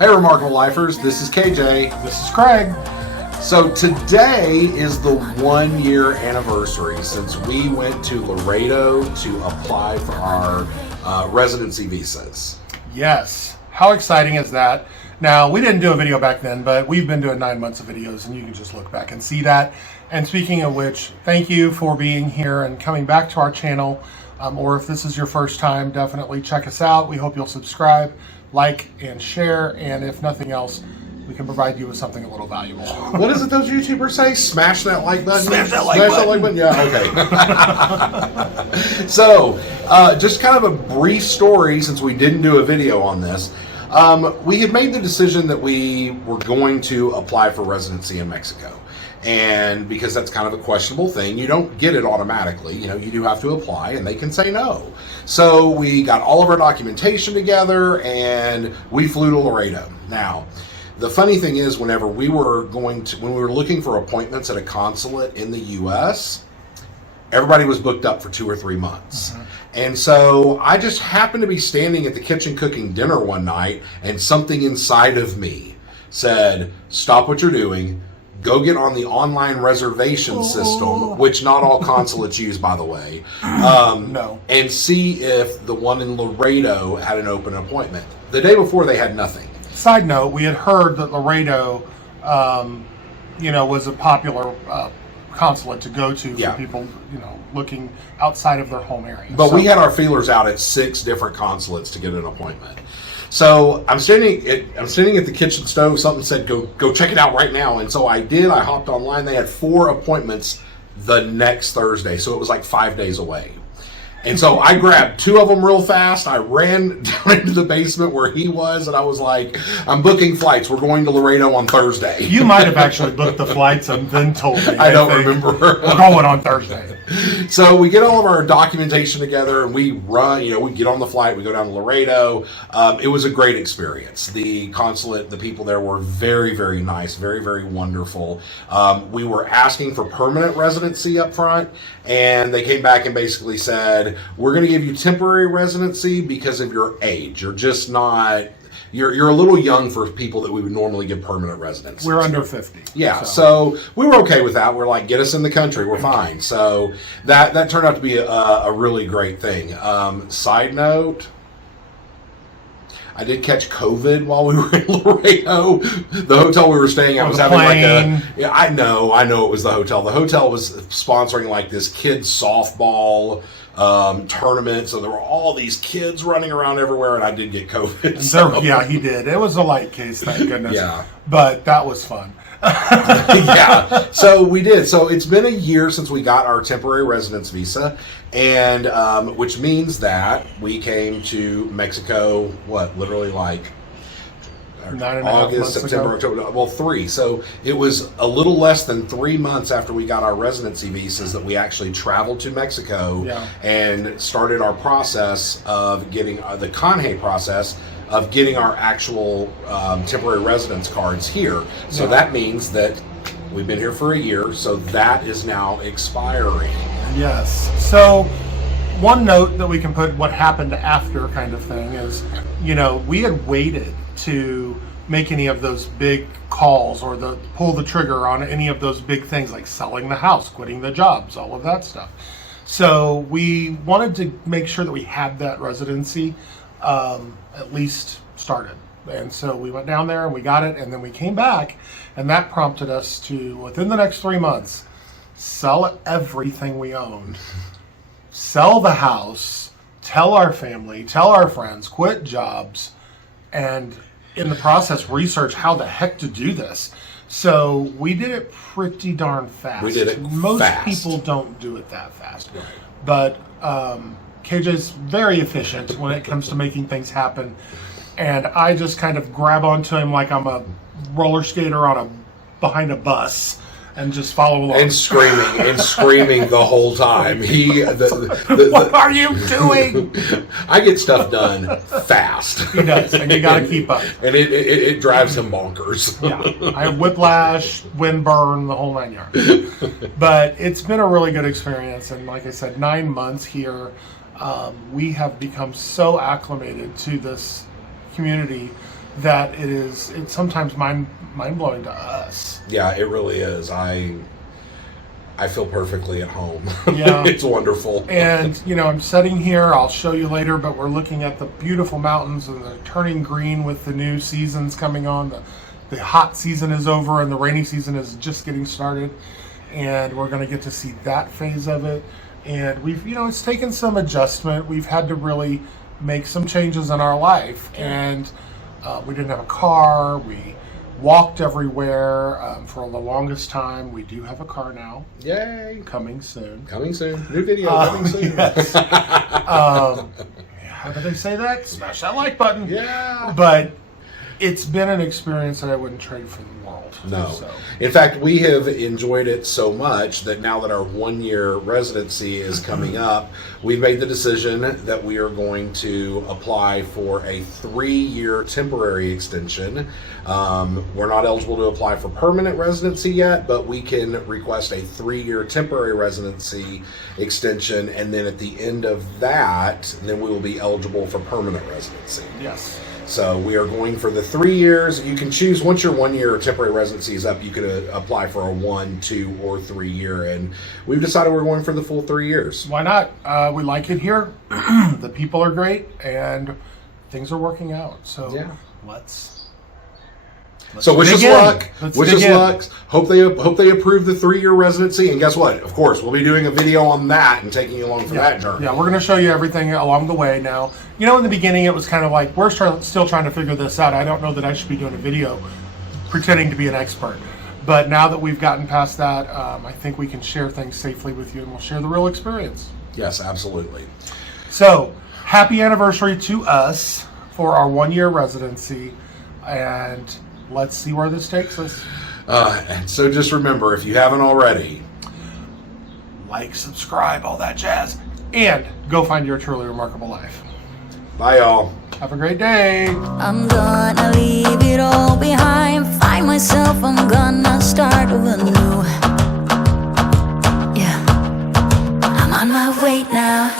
Hey, Remarkable Lifers, this is KJ. This is Craig. So today is the 1 year anniversary since we went to Laredo to apply for our residency visas. Yes. How exciting is that? Now, we didn't do a video back then, but we've been doing 9 months of videos, and you can just look back and see that. And speaking of which, thank you for being here and coming back to our channel. Or if this is your first time, definitely check us out. We hope you'll subscribe, like, and share. And if nothing else, we can provide you with something a little valuable. What is it those YouTubers say? Smash that like button? Smash that like button. That like button? Yeah, okay. So, just kind of a brief story since we didn't do a video on this. We had made the decision that we were going to apply for residency in Mexico. And because that's kind of a questionable thing, you don't get it automatically. You know, you do have to apply and they can say no. So we got all of our documentation together and we flew to Laredo. Now, the funny thing is whenever we were looking for appointments at a consulate in the US, everybody was booked up for 2 or 3 months. Mm-hmm. And so I just happened to be standing at the kitchen cooking dinner one night and something inside of me said, stop what you're doing. Go get on the online reservation system, which not all consulates use, by the way. No. And see if the one in Laredo had an open appointment. The day before, they had nothing. Side note, we had heard that Laredo, was a popular consulate to go to for people, looking outside of their home area. But we had our feelers out at 6 different consulates to get an appointment. So I'm standing at the kitchen stove. Something said, go check it out right now. And so I did. I hopped online. They had 4 appointments the next Thursday. So it was like 5 days away. And so I grabbed 2 of them real fast. I ran down into the basement where he was, and I was like, I'm booking flights. We're going to Laredo on Thursday. You might have actually booked the flights and then told me. I don't remember. We're going on Thursday. So we get all of our documentation together, and we run, we get on the flight. We go down to Laredo. It was a great experience. The consulate, the people there were very, very nice, very, very wonderful. We were asking for permanent residency up front, and they came back and basically said, we're going to give you temporary residency because of your age. You're just not, you're a little young for people that we would normally give permanent residency. We're under 50. Yeah, so we were okay with that. We're like, get us in the country, we're fine. So that turned out to be a really great thing. Side note, I did catch COVID while we were in Laredo. The hotel we were staying at was having I know it was the hotel. The hotel was sponsoring like this kids softball tournament, so there were all these kids running around everywhere, and I did get COVID. So. Yeah, he did. It was a light case, thank goodness. Yeah. But that was fun. Yeah, so we did. So it's been a year since we got our temporary residence visa, and which means that we came to Mexico, literally like 9.5 August, September, October, 3. So it was a little less than 3 months after we got our residency visas that we actually traveled to Mexico and started our process of getting the CANJE process of getting our actual temporary residence cards here. So that means that we've been here for a year, so that is now expiring. Yes. So one note that we can put what happened after kind of thing is, we had waited to make any of those big calls or pull the trigger on any of those big things like selling the house, quitting the jobs, all of that stuff. So we wanted to make sure that we had that residency at least started. And so we went down there and we got it, and then we came back, and that prompted us to, within the next 3 months, sell everything we owned, sell the house, tell our family, tell our friends, quit jobs, and in the process research how the heck to do this. So we did it pretty darn fast. We did it Most fast. people don't do it that fast. Right. But KJ's very efficient when it comes to making things happen. And I just kind of grab onto him like I'm a roller skater behind a bus and just follow along. And screaming the whole time. What are you doing? I get stuff done fast. He does, and you got to keep up. And it drives him bonkers. Yeah, I have whiplash, wind burn, the whole 9 yards. But it's been a really good experience, and like I said, 9 months here, we have become so acclimated to this community that it's sometimes mind blowing to us. Yeah, it really is. I feel perfectly at home. Yeah. It's wonderful. And, I'm sitting here, I'll show you later, but we're looking at the beautiful mountains and they're turning green with the new seasons coming on. The hot season is over and the rainy season is just getting started. And we're going to get to see that phase of it. And we've, it's taken some adjustment. We've had to really make some changes in our life. And we didn't have a car. We walked everywhere for the longest time. We do have a car now. Yay! Coming soon. Coming soon. New video coming soon. Yes. How do they say that? Smash that like button. Yeah. But it's been an experience that I wouldn't trade for the world. No. So. In fact, we have enjoyed it so much that now that our 1-year residency is coming up, we've made the decision that we are going to apply for a 3-year temporary extension. We're not eligible to apply for permanent residency yet, but we can request a 3-year temporary residency extension, and then at the end of that, then we will be eligible for permanent residency. Yes. So we are going for the 3 years. You can choose, once your 1-year temporary residency is up, you could apply for a 1, 2, or 3 year. And we've decided we're going for the full 3 years. Why not? We like it here. The people are great and things are working out. So Yeah. let's So wish us dig in. luck. Let's Wish dig us in. luck. Hope they approve the 3-year residency. And guess what? Of course, we'll be doing a video on that and taking you along for that journey. Yeah, we're going to show you everything along the way now. In the beginning it was kind of like, we're still trying to figure this out. I don't know that I should be doing a video pretending to be an expert. But now that we've gotten past that, I think we can share things safely with you and we'll share the real experience. Yes, absolutely. So, happy anniversary to us for our 1-year residency. And let's see where this takes us. And so just remember, if you haven't already, Like, subscribe, all that jazz. And go find your truly remarkable life. bye y'all. Have a great day. I'm gonna leave it all behind. Find myself, I'm gonna start over new. Yeah, I'm on my way now.